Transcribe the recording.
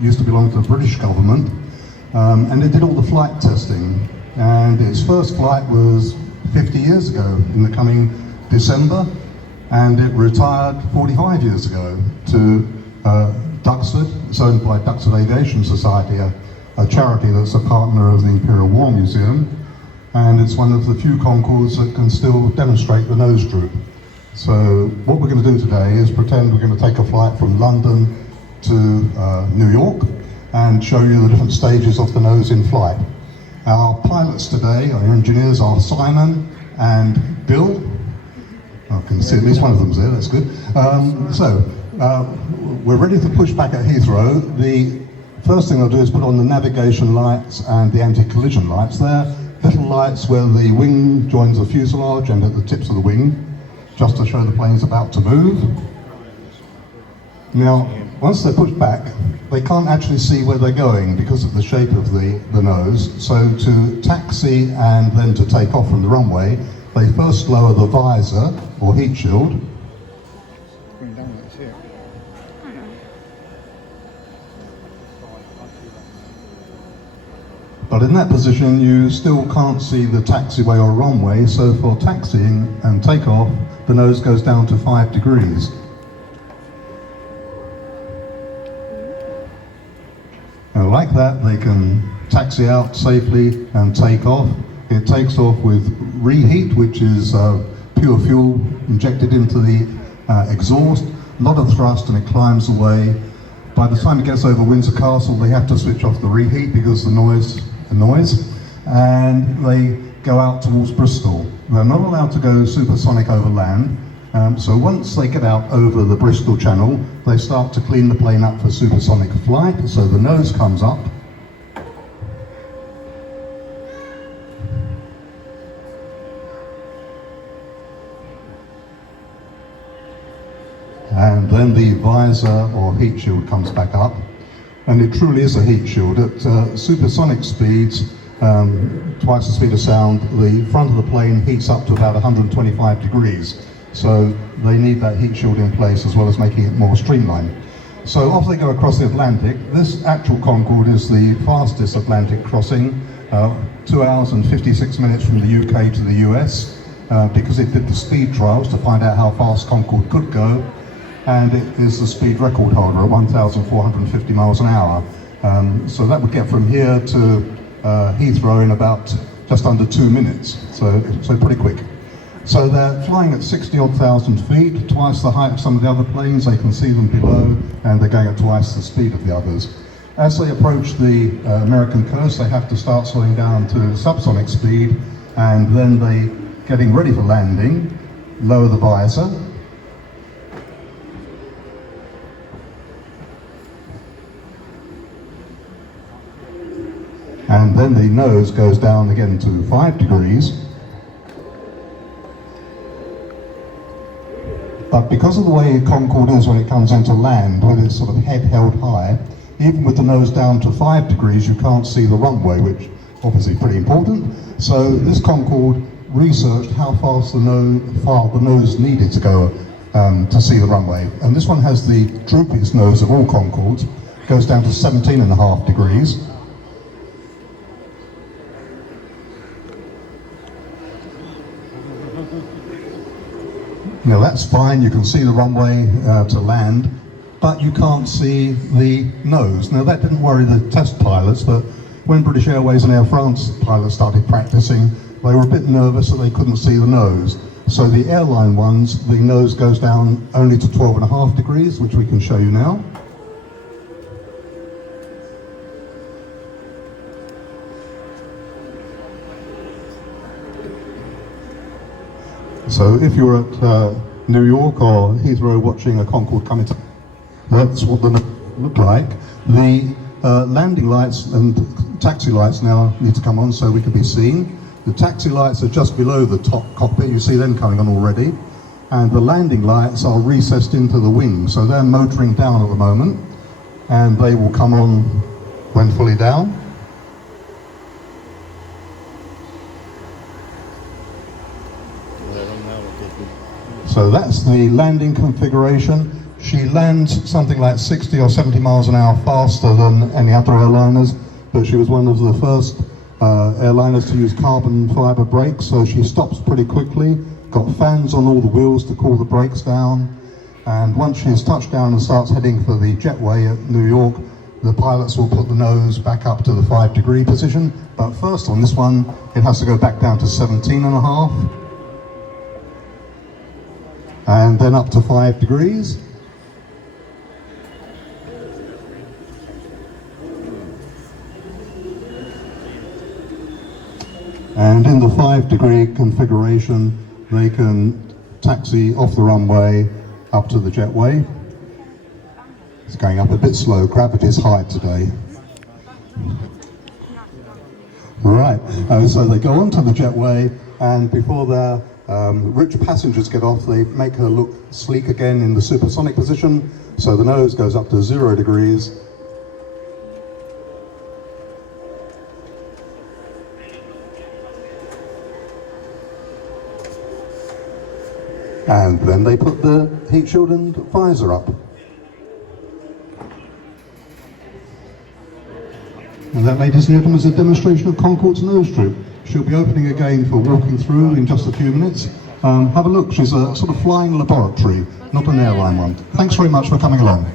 used to belong to the British government, and it did all the flight testing. And its first flight was 50 years ago in the coming December, and it retired 45 years ago to Duxford. It's owned by Duxford Aviation Society, a charity that's a partner of the Imperial War Museum, and it's one of the few Concordes that can still demonstrate the nose droop. So what we're going to do today is pretend we're going to take a flight from London to New York and show you the different stages of the nose in flight. Our pilots today, our engineers, are Simon and Bill. I can see at least one of them's there, that's good. We're ready to push back at Heathrow. The first thing I'll do is put on the navigation lights and the anti-collision lights. They're little lights where the wing joins the fuselage and at the tips of the wing, just to show the plane's about to move. Now, once they're pushed back, they can't actually see where they're going because of the shape of the nose. So to taxi and then to take off from the runway, they first lower the visor or heat shield. But in that position, you still can't see the taxiway or runway, so for taxiing and takeoff, the nose goes down to 5 degrees. And like that, they can taxi out safely and take off. It takes off with reheat, which is pure fuel injected into the exhaust, a lot of thrust, and it climbs away. By the time it gets over Windsor Castle, they have to switch off the reheat because the noise, and they go out towards Bristol. They're not allowed to go supersonic over land, so once they get out over the Bristol Channel, they start to clean the plane up for supersonic flight, so the nose comes up. And then the visor or heat shield comes back up, and it truly is a heat shield. At supersonic speeds, twice the speed of sound, the front of the plane heats up to about 125 degrees. So they need that heat shield in place as well as making it more streamlined. So off they go across the Atlantic. This actual Concorde is the fastest Atlantic crossing, 2 hours and 56 minutes from the UK to the US, because it did the speed trials to find out how fast Concorde could go. And it is the speed record holder at 1,450 miles an hour. So that would get from here to Heathrow in about just under 2 minutes, so pretty quick. So they're flying at 60-odd thousand feet, twice the height of some of the other planes. They can see them below, and they're going at twice the speed of the others. As they approach the American coast, they have to start slowing down to subsonic speed, and then they, getting ready for landing, lower the visor. And then the nose goes down again to 5 degrees. But because of the way Concorde is when it comes into land, with its sort of head held high, even with the nose down to 5 degrees, you can't see the runway, which obviously pretty important. So this Concorde researched how far the nose needed to go to see the runway. And this one has the droopiest nose of all Concordes, goes down to 17.5 degrees. Now that's fine, you can see the runway to land, but you can't see the nose. Now that didn't worry the test pilots, but when British Airways and Air France pilots started practicing, they were a bit nervous that they couldn't see the nose. So the airline ones, the nose goes down only to 12.5 degrees, which we can show you now. So if you're at New York or Heathrow watching a Concorde come into, that's what the look like. The landing lights and taxi lights now need to come on so we can be seen. The taxi lights are just below the top cockpit, you see them coming on already. And the landing lights are recessed into the wing, so they're motoring down at the moment, and they will come on when fully down. So that's the landing configuration. She lands something like 60 or 70 miles an hour faster than any other airliners, but she was one of the first airliners to use carbon fibre brakes, so she stops pretty quickly, got fans on all the wheels to cool the brakes down, and once she's touched down and starts heading for the jetway at New York, the pilots will put the nose back up to the 5-degree position, but first on this one, it has to go back down to 17.5, and then up to 5 degrees. And in the 5-degree configuration, they can taxi off the runway up to the jetway. It's going up a bit slow, gravity's high today. Right, so they go onto the jetway, and before their rich passengers get off, they make her look sleek again in the supersonic position, so the nose goes up to 0 degrees. And then they put the heat shield and visor up. And that, ladies and gentlemen, is a demonstration of Concorde's nose droop. She'll be opening again for walking through in just a few minutes. Have a look, she's a sort of flying laboratory, not an airline one. Thanks very much for coming along.